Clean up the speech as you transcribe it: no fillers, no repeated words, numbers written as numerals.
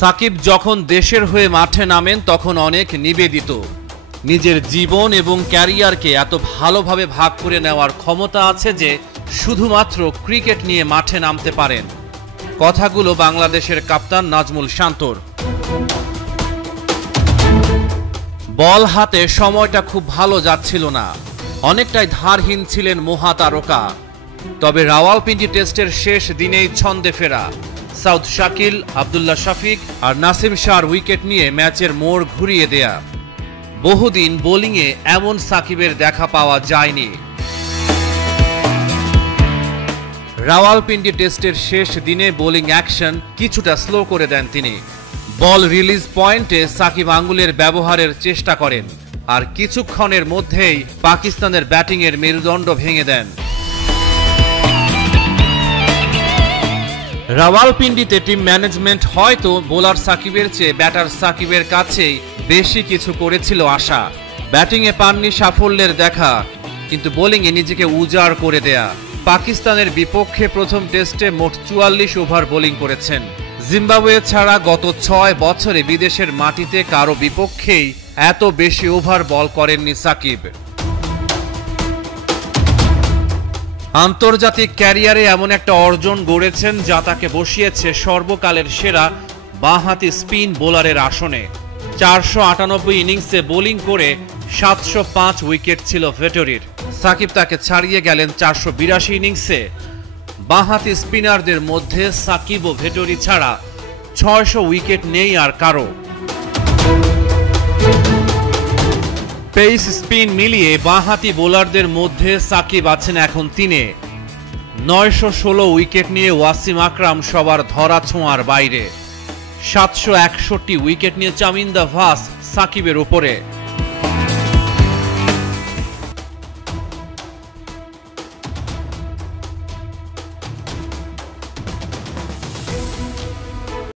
সাকিব যখন দেশের হয়ে মাঠে নামেন তখন অনেক নিবেদিত। নিজের জীবন এবং ক্যারিয়ারকে এত ভালোভাবে ভাগ করে নেওয়ার ক্ষমতা আছে যে শুধুমাত্র ক্রিকেট নিয়ে মাঠে নামতে পারেন। কথাগুলো বাংলাদেশের কাপ্তান নাজমুল শান্তর। বল হাতে সময়টা খুব ভালো যাচ্ছিল না, অনেকটাই ধারহীন ছিলেন মহাতারকা। তবে রাওয়ালপিন্ডি টেস্টের শেষ দিনেই ছন্দে ফেরা সাউথ শাকিল, আব্দুল্লাহ শফিক আর নাসিম শাহর উইকেট নিয়ে ম্যাচের মোড় ঘুরিয়ে দেয়া। বহুদিন বোলিংয়ে এমন সাকিবের দেখা পাওয়া যায়নি। রাওয়ালপিন্ডি টেস্টের শেষ দিনে বোলিং অ্যাকশন কিছুটা স্লো করে দেন তিনি। বল রিলিজ পয়েন্টে সাকিব আঙ্গুলের ব্যবহারের চেষ্টা করেন আর কিছুক্ষণের মধ্যেই পাকিস্তানের ব্যাটিংয়ের মেরুদণ্ড ভেঙে দেন। রাওয়ালপিন্ডিতে টিম ম্যানেজমেন্ট হয়তো বোলার সাকিবের চেয়ে ব্যাটার সাকিবের কাছেই বেশি কিছু করেছিল আশা। ব্যাটিংয়ে পাননি সাফল্যের দেখা, কিন্তু বোলিংয়ে নিজেকে উজাড় করে দেয়া। পাকিস্তানের বিপক্ষে প্রথম টেস্টে মোট 44 ওভার বোলিং করেছেন। জিম্বাবুয়ে ছাড়া গত 6 বছরে বিদেশের মাটিতে কারো বিপক্ষেই এত বেশি ওভার বল করেননি সাকিব। আন্তর্জাতিক ক্যারিয়ারে এমন একটা অর্জন গড়েছেন যা তাকে বসিয়েছে সর্বকালের সেরা বাঁহাতি স্পিন বোলারের আসনে। 498 ইনিংসে বোলিং করে 705 উইকেট ছিল ভেটরির। সাকিব তাকে ছাড়িয়ে গেলেন 482 ইনিংসে। বাঁহাতি স্পিনারদের মধ্যে সাকিব ও ভেটরি ছাড়া 600 উইকেট নেই আর কারো। পেস স্পিন মিলিয়ে বাঁহাতি বোলারদের মধ্যে সাকিব আছেন এখন 3-এ। 916 উইকেট নিয়ে ওয়াসিম আকরাম সবার ধরা ছোঁয়ার বাইরে। 761 উইকেট নিয়ে চামিন্দা ভাস সাকিবের উপরে।